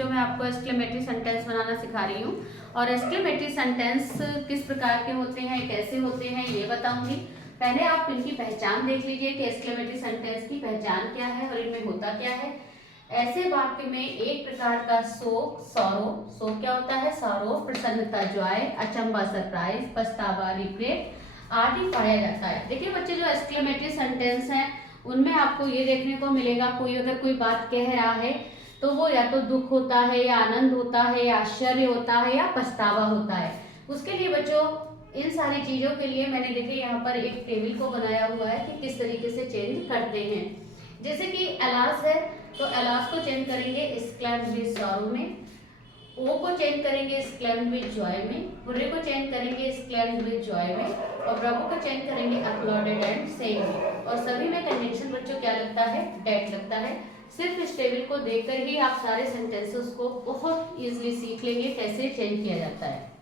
बच्चों मैं आपको एक्सक्लेमेटरी सेंटेंस बनाना सिखा रही हूँ और एक्सक्लेमेटरी सेंटेंस किस प्रकार के होते हैं, कैसे होते हैं, ये बताऊंगी। पहले आप इनकी पहचान देख लीजिए कि एक्सक्लेमेटरी सेंटेंस की पहचान क्या है और इनमें होता क्या है। ऐसे वाक्य में एक प्रकार का शोक, सौरो, शोक क्या होता है, सौरो, प्रसन्नता, जॉय, अचंबा, सरप्राइज, पछतावा, रिग्रेट आदि पाया जाता है। देखिए बच्चे, जो एक्सक्लेमेटरी सेंटेंस हैं उनमें आपको ये देखने को मिलेगा, कोई अगर कोई बात कह रहा है तो वो या तो दुख होता है या आनंद होता है या आश्चर्य होता है या पछतावा होता है। उसके लिए बच्चों इन सारी चीजों के लिए मैंने देखिए यहाँ पर एक टेबल को बनाया हुआ है कि किस तरीके से चेंज करते हैं। जैसे कि एलास है तो एलास को चेंज करेंगे एक्सक्लेम्ड विद सॉरो में, ओ को चेंज करेंगे एक्सक्लेम्ड विद जॉय में, बुरे को चेंज करेंगे एक्सक्लेम्ड विद जॉय में और ब्रावो को चेंज करेंगे अपलॉडेड एंड सेइंग में। और सभी में कंजंक्शन बच्चों क्या लगता है, डेट लगता है। सिर्फ इस टेबल को देखकर ही आप सारे सेंटेंसेस को बहुत इजीली सीख लेंगे कैसे चेंज किया जाता है।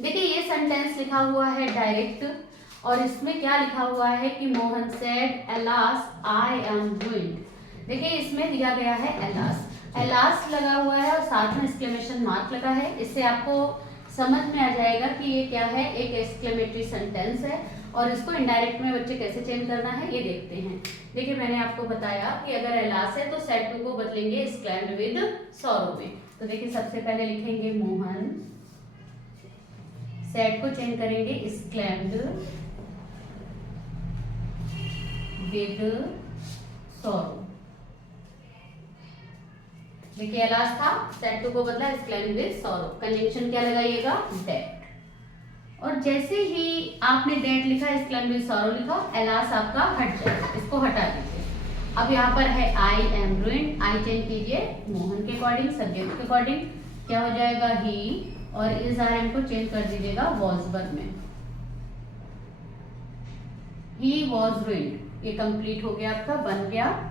देखिए ये सेंटेंस लिखा हुआ है डायरेक्ट और इसमें क्या लिखा हुआ है कि Mohan said alas I am going. देखिए इसमें दिया गया है एलास, एलास लगा हुआ है और साथ में एक्सक्लेमेशन मार्क लगा है। इससे आपको समझ में आ जाएगा कि ये क्या है, एक एक्सक्लेमेटरी सेंटेंस है और इसको इनडायरेक्ट में बच्चे कैसे चेंज करना है ये देखते हैं। देखिए मैंने आपको बताया कि अगर एलास है तो सेड टू को बदलेंगे एक्सक्लेम्ड विद सॉरो में। तो देखिए सबसे पहले लिखेंगे मोहन, सेड को चेंज करेंगे एक्सक्लेम्ड विद सॉरो। देखिए एलास था, सेड टू को बदला एक्सक्लेम्ड विद सॉरो। कंजंक्शन क्या लगाइएगा, डेट। और जैसे ही आपने डेट लिखा, एक्सक्लेम्ड विद सॉरो लिखा, एलास आपका हट जाएगा, इसको हटा दीजिए। अब यहाँ पर है I am ruined, I change कीजिए मोहन के अकॉर्डिंग, सब्जेक्ट के अकॉर्डिंग, क्या हो जाएगा ही, और इस आर एम को चेंज कर दीजिएगा वॉज वर्ब में, ही वॉज रूइंड। ये कंप्लीट हो गया आपका, बन गया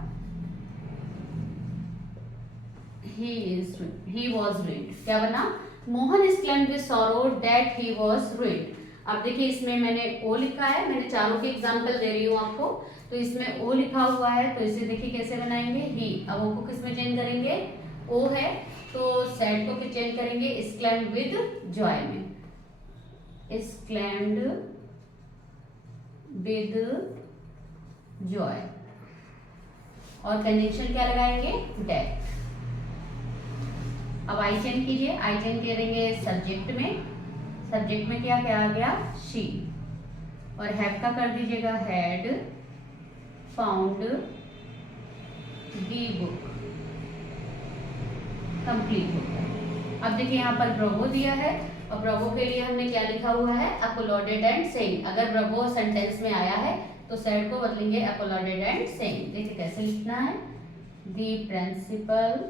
he was ruined। क्या बना, Mohan exclaimed with sorrow that he was ruined। अब देखिए इसमें मैंने ओ लिखा है, मैंने चारों के एग्जाम्पल दे रही हूँ आपको, तो इसमें ओ लिखा हुआ है तो इसे देखिए कैसे बनाएंगे, ही। अब ओ को किस में चेंज करेंगे, ओ है तो सैड को फिर चेंज करेंगे exclaimed with joy में, exclaimed with joy। और कंजंक्शन क्या लगाएंगे, डेट। अब आई चेंज कीजिए, आई चेंज करेंगे सब्जेक्ट में, सब्जेक्ट में क्या क्या आ गया, शी। और हैव का कर दीजिएगा had found the book, complete हो गया। अब देखिए यहाँ पर ब्रावो दिया है और ब्रावो के लिए हमने क्या लिखा हुआ है, अपलॉडेड एंड सेइंग। अगर ब्रावो सेंटेंस में आया है तो सैड को बदलेंगे अपलॉडेड एंड सेइंग। देखिए कैसे लिखना है, the principal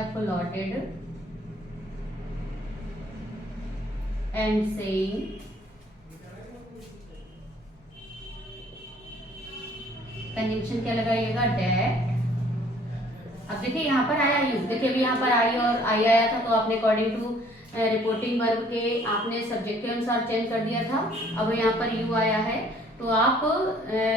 applauded and saying conjunction क्या लगाइएगा, डेट। अब देखिए यहाँ पर आया यू, देखिए अभी यहाँ पर आई और आई आया था तो आपने अकॉर्डिंग टू रिपोर्टिंग वर्ब के आपने सब्जेक्ट के अनुसार चेंज कर दिया था। अब यहाँ पर यू आया है तो आप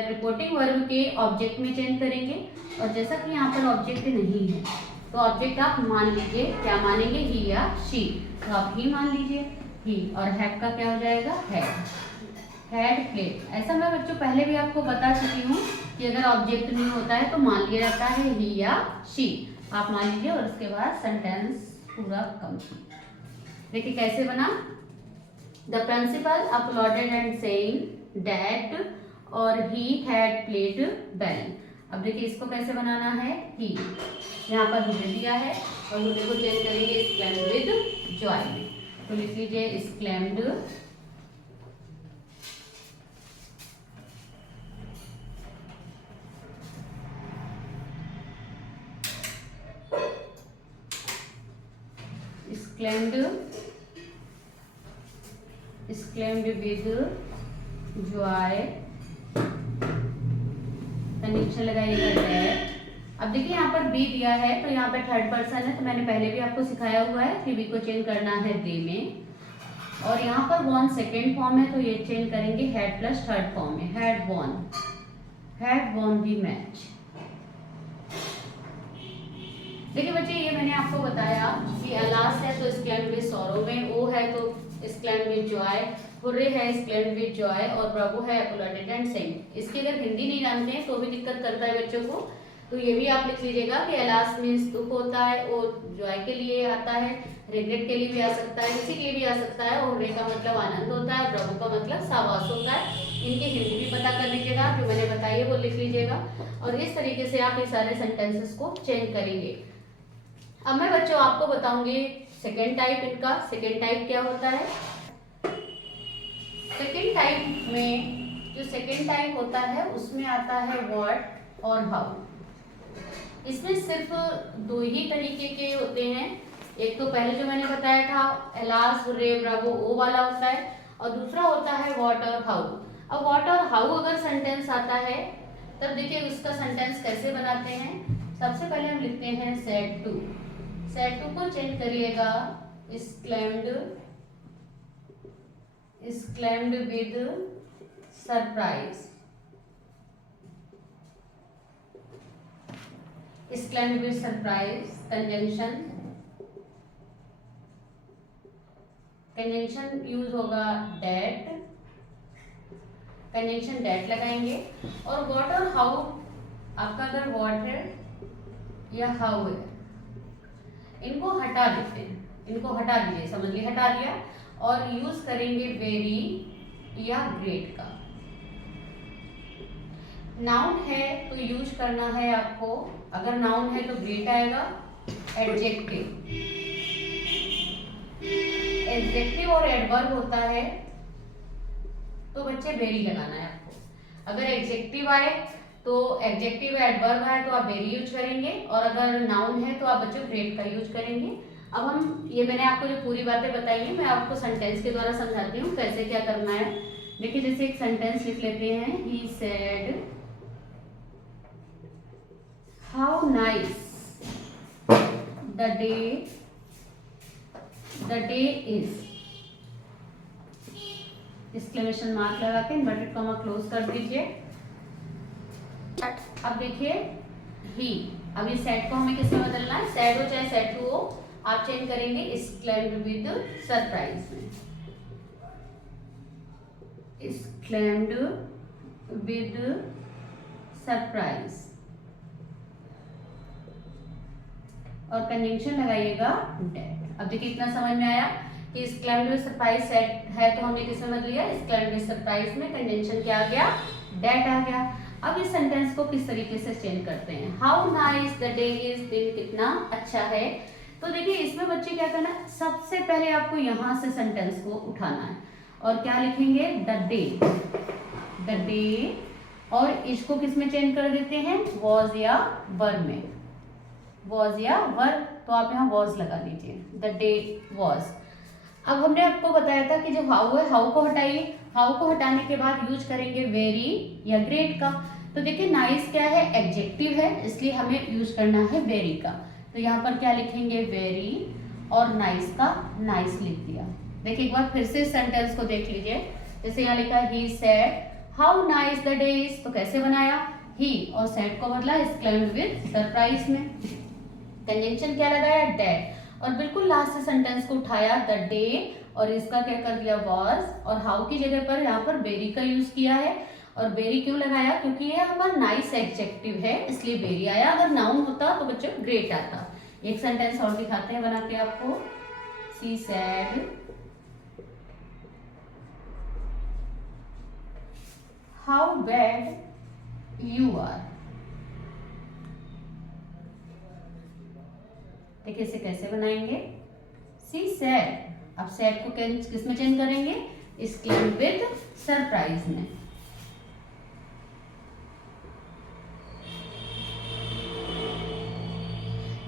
रिपोर्टिंग वर्ब के ऑब्जेक्ट में चेंज करेंगे। और जैसा कि यहाँ पर ऑब्जेक्ट नहीं है तो ऑब्जेक्ट आप मान लीजिए, क्या मानेंगे, ही या शी, तो आप ही मान लीजिए, ही। और हैव का क्या हो जाएगा, हैड प्लेड। ऐसा मैं बच्चों पहले भी आपको बता चुकी हूँ कि अगर ऑब्जेक्ट नहीं होता है तो मान लिया जाता है ही या शी, आप मान लीजिए और उसके बाद सेंटेंस पूरा कंप्लीट। देखिए कैसे बना, the principal uploaded and saying that और ही हैड प्लेड वेल। अब देखिए इसको कैसे बनाना है, ही। यहाँ पर हुडे दिया है और हुडे को चेंज करेंगे exclaimed with joy में, तो लिख लीजिए exclaimed with joy, कंजंक्शन लगाइएगा डेट। अब देखिए यहाँ पर बी दिया है तो यहाँ पे थर्ड पर्सन है, तो मैंने पहले भी आपको सिखाया हुआ है कि बी को चेंज करना है दे में। और यहाँ पर वॉन सेकेंड फॉर्म है तो ये चेंज करेंगे हैड प्लस थर्ड फॉर्म में, हैड वॉन दी मैच। देखिए बच्चे, ये मैंने आपको बताया कि अलास है तो एक्सक्लेम्ड विद सॉरो में, ओ है तो एक्सक्लेम्ड विद जॉय, हुर्रे है एक्सक्लेम्ड विद जॉय, और ब्रावो है अपलॉडेड एंड सेंट। इसकी अगर हिंदी नहीं जानते हैं तो भी दिक्कत करता है बच्चों को, तो ये भी आप लिख लीजिएगा कि अलास मीन्स दुख होता है, और जॉय के लिए आता है, रिग्रेट के लिए भी आ सकता है, इसी के लिए भी आ सकता है, और हुर्रे का मतलब आनंद होता है, ब्रावो का मतलब शाबाश होता है। इनकी हिंदी भी पता कर लीजिएगा, जो मैंने बताई है वो लिख लीजिएगा, और इस तरीके से आप ये सारे सेंटेंसेस को चेंज करेंगे। अब मैं बच्चों आपको बताऊंगी सेकेंड टाइप इनका। सेकेंड टाइप क्या होता है? सेकेंड टाइप में जो सेकेंड टाइप होता है उसमें आता है व्हाट और हाउ। इसमें सिर्फ दो ही तरीके के होते हैं। एक तो पहले जो मैंने बताया था एलास, हुर्रे, ब्रावो, ओ वाला होता है, और दूसरा होता है व्हाट और हाउ। अब व्हाट और हाउ अगर सेंटेंस आता है तब देखिए उसका सेंटेंस कैसे बनाते हैं। सबसे पहले हम लिखते हैं सेड टू। सेड टू को चेंज करिएगा exclaimed with surprise. Exclaimed with surprise conjunction use होगा डेट, कंजंक्शन डेट लगाएंगे। और व्हाट और हाउ, आपका अगर व्हाट है या हाउ है, इनको हटा देते हैं, इनको हटा दीजिए, समझ लिए, हटा दिया, और यूज करेंगे वेरी या ग्रेट का। नाउन है तो यूज करना है आपको, अगर नाउन है तो ग्रेट आएगा। एडजेक्टिव और एडवर्ब होता है तो बच्चे वेरी लगाना है आपको। अगर एडजेक्टिव आए तो एडजेक्टिव एडवर्ब आए तो आप वेरी यूज करेंगे, और अगर नाउन है तो आप बच्चों ग्रेट का यूज करेंगे। अब हम ये मैंने आपको जो पूरी बातें बताई हैं मैं आपको सेंटेंस के द्वारा समझाती हूँ कैसे क्या करना है। देखिए जैसे एक सेंटेंस लिख लेते हैं, he said how nice the day is, exclamation mark लगा के इन्वर्टेड कॉमा क्लोज कर दीजिए। अब देखिए ही, अब ये सेड को हमें किसमें बदलना है, सेड हो चाहे सेड टू हो, आप चेंज करेंगे एक्सक्लेम्ड विद सरप्राइज में। एक्सक्लेम्ड विद सरप्राइज, और कंजंक्शन लगाइएगा डेट। अब देखिए इतना समझ में आया कि एक्सक्लेम्ड विद सरप्राइज सेड है तो हमने किसमें बदल लिया, एक्सक्लेम्ड विद सरप्राइज में, कंजंक्शन क्या आ गया, डेट आ गया। अब इस सेंटेंस को किस तरीके से चेंज करते हैं, how nice the day is, दिन कितना अच्छा है। तो देखिए इसमें बच्चे क्या करना है, सबसे पहले आपको यहां से सेंटेंस को उठाना है, और क्या लिखेंगे, द डे, और इसको किस में चेंज कर देते हैं, वॉज या वर में, वॉज या वर, तो आप यहाँ वॉज लगा लीजिए, द डे वॉज। अब हमने आपको बताया था कि जो हाउ है, हाउ को हटाइए, हाउ को हटाने के बाद यूज करेंगे वेरी या ग्रेट का। तो देखिए नाइस क्या है, एडजेक्टिव है, इसलिए हमें यूज करना है वेरी का। तो यहाँ पर क्या लिखेंगे, वेरी, और नाइस का नाइस लिख दिया। देखिए एक बार फिर से सेंटेंस को देख लीजिए, जैसे यहाँ लिखा he said how nice the day is, तो कैसे बनाया, ही और सेड को बदला एक्सक्लेम्ड विद सरप्राइज में, कंजंक्शन क्या लगाया, डेट, और बिल्कुल लास्ट से सेंटेंस को उठाया द डे, और इसका क्या कर दिया, वॉज, और हाउ की जगह पर यहाँ पर वेरी का यूज किया है। और वेरी क्यों लगाया, क्योंकि ये हमारा नाइस एडजेक्टिव है इसलिए वेरी आया, अगर नाउन होता तो बच्चों ग्रेट आता। एक सेंटेंस और दिखाते हैं बना के आपको, she said how bad you are. देखिए इसे कैसे बनाएंगे, शी सेड, अब सेड को किस में चेंज करेंगे, एक्सक्लेम्ड विद सरप्राइज में।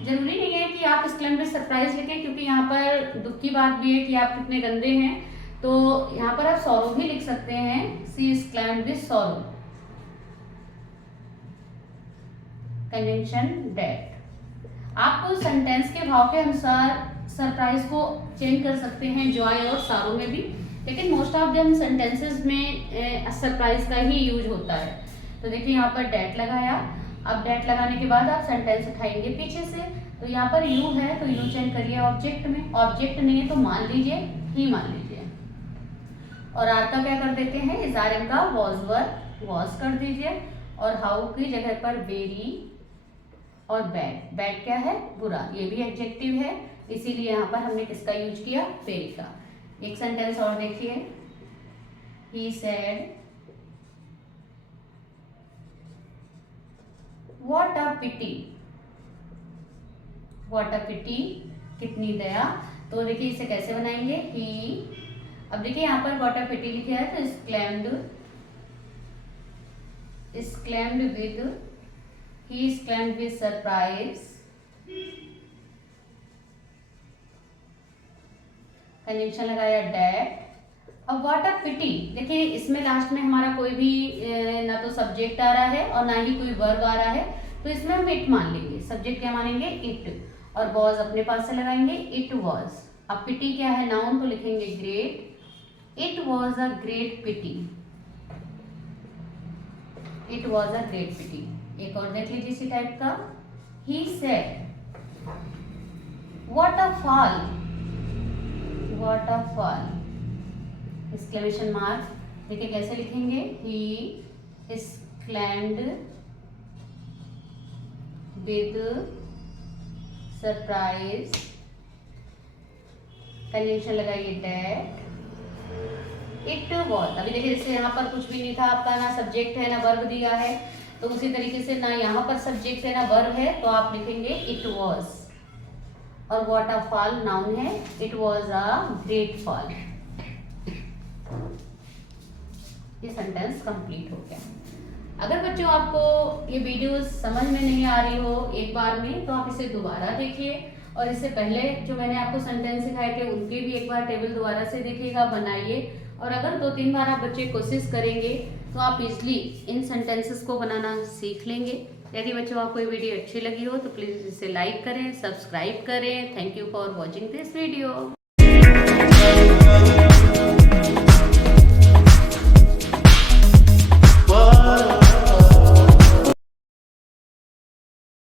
जरूरी नहीं है कि आप एक्सक्लेम्ड विद सरप्राइज लिखें, क्योंकि यहाँ पर दुख की बात भी है कि आप कितने गंदे हैं, तो यहाँ पर आप सॉरो भी लिख सकते हैं, she exclaimed with sorrow, conjunction that. आप सेंटेंस के भाव के अनुसार सरप्राइज को चेंज कर सकते हैं जॉय और सारो में भी, लेकिन मोस्ट ऑफ देम सेंटेंसेस में सरप्राइज का ही यूज होता है। तो देखिए यहाँ पर डेट लगाया, अब डेट लगाने के बाद आप सेंटेंस उठाएंगे पीछे से। तो यहाँ पर यू है तो यू चेंज करिए ऑब्जेक्ट में, ऑब्जेक्ट नहीं है तो मान लीजिए ही मान लीजिए। और आर का क्या कर देते हैं, इस आर एम का वॉज वर वॉज कर दीजिए, और हाउ की जगह पर वेरी और बैड। बैड क्या है, बुरा, ये भी एडजेक्टिव है, इसीलिए यहाँ पर हमने किसका यूज किया, वेरी का। एक सेंटेंस और देखिए, he said what a pity, what a pity, कितनी दया। तो देखिए इसे कैसे बनाएंगे, ही, अब देखिए यहाँ पर व्हाट अ पिटी लिखा है तो exclaimed with, he exclaimed with surprise, conjunction लगाया डेट। अब व्हाट अ पिटी, देखिए इसमें लास्ट में हमारा कोई भी ना तो सब्जेक्ट आ रहा है और ना ही कोई वर्ब आ रहा है, तो इसमें हम इट मान लेंगे। सब्जेक्ट क्या मानेंगे, इट, और वॉज अपने पास से लगाएंगे, इट वॉज। अब पिटी क्या है, नाउन, तो लिखेंगे great, it was a great pity, it was a great pity. एक और देख लीजिए इसी टाइप का, he said what a fall, what a fall, exclamation mark. देखिए कैसे लिखेंगे, he exclaimed with surprise, conjunction लगाइए डेट, इट वॉज। अभी देखिए जैसे यहाँ पर कुछ भी नहीं था आपका, ना सब्जेक्ट है ना वर्ब दिया है, तो उसी तरीके से ना यहाँ पर सब्जेक्ट है ना वर्ब है, तो आप लिखेंगे इट वॉज। और व्हाट अ फॉल नाउन है, it was a great fall. ये सेंटेंस कंप्लीट हो गया। अगर बच्चों आपको ये वीडियो समझ में नहीं आ रही हो एक बार में, तो आप इसे दोबारा देखिए, और इससे पहले जो मैंने आपको सेंटेंस सिखाए थे उनके भी एक बार टेबल दोबारा से देखिएगा, बनाइए। और अगर 2-3 बार आप बच्चे कोशिश करेंगे तो आप इजली इन सेंटेंसेस को बनाना सीख लेंगे। यदि बच्चों आपको ये वीडियो अच्छी लगी हो तो प्लीज़ इसे लाइक करें, सब्सक्राइब करें। Thank you for watching this video.